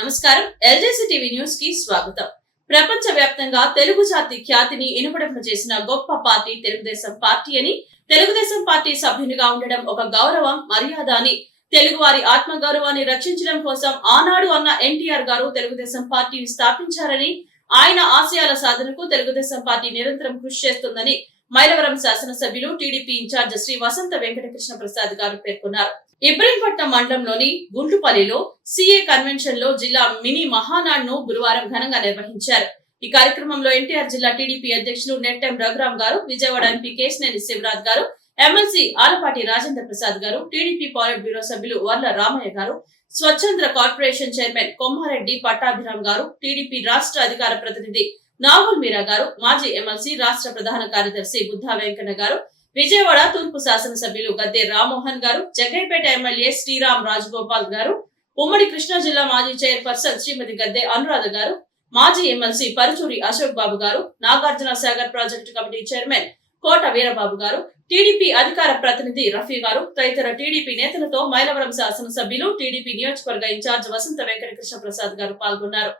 నమస్కారం. ఎల్జేసీ TV news కి స్వాగతం. ప్రపంచ వ్యాప్తంగా తెలుగు జాతి ఖ్యాతిని ఇనుపడింప చేసిన గొప్ప పార్టీ తెలుగుదేశం పార్టీ అని, తెలుగుదేశం పార్టీ సభ్యునిగా ఉండడం ఒక గౌరవం, మర్యాద అని, తెలుగువారి ఆత్మగౌరవాన్ని రక్షించడం కోసం ఆనాడు అన్న ఎన్టీఆర్ గారు తెలుగుదేశం పార్టీని స్థాపించారని, ఆయన ఆశయాల సాధనకు తెలుగుదేశం పార్టీ నిరంతరం కృషి చేస్తుందని మైలవరం శాసనసభ్యులు టీడీపీ ఇన్ఛార్జ్ శ్రీ వసంత వెంకటకృష్ణ ప్రసాద్ గారు పేర్కొన్నారు. ఇబ్రహీంపట్నం మండలంలోని గుంటుపల్లిలో సీఏ కన్వెన్షన్ లో జిల్లా మినీ మహానాడ్ ను గురువారం ఘనంగా నిర్వహించారు. ఈ కార్యక్రమంలో ఎన్టీఆర్ జిల్లా టీడీపీ అధ్యక్షులు నెట్టెం రఘురాం గారు, విజయవాడ ఎంపీ కేశినేని శివరాజ్ గారు, ఎమ్మెల్సీ ఆలపాటి రాజేంద్ర ప్రసాద్ గారు, టీడీపీ పాలిట్ బ్యూరో సభ్యులు వర్ల రామయ్య గారు, స్వచ్ఛంద్ర కార్పొరేషన్ చైర్మన్ కొమ్మారెడ్డి పట్టాభిరామ్ గారు, టీడీపీ రాష్ట్ర అధికార ప్రతినిధి నాగుల్ మీరా గారు, మాజీ ఎమ్మెల్సీ రాష్ట్ర ప్రధాన కార్యదర్శి బుద్ధా వెంకన్న గారు, విజయవాడ తూర్పు శాసనసభ్యులు గద్దె రామ్మోహన్ గారు, జగ్గైపేట ఎమ్మెల్యే శ్రీరామ్ రాజగోపాల్ గారు, ఉమ్మడి కృష్ణా జిల్లా మాజీ చైర్పర్సన్ శ్రీమతి గద్దె అనురాధ గారు, మాజీ ఎమ్మెల్సీ పరుచూరి అశోక్ బాబు గారు, Nagarjuna Sagar project committee chairman Kota Veerababu గారు, టీడీపీ అధికార ప్రతినిధి రఫీ గారు తదితర టీడీపీ నేతలతో మైలవరం శాసనసభ్యులు టీడీపీ నియోజకవర్గ ఇన్ఛార్జ్ వసంత వెంకటకృష్ణ ప్రసాద్ గారు పాల్గొన్నారు.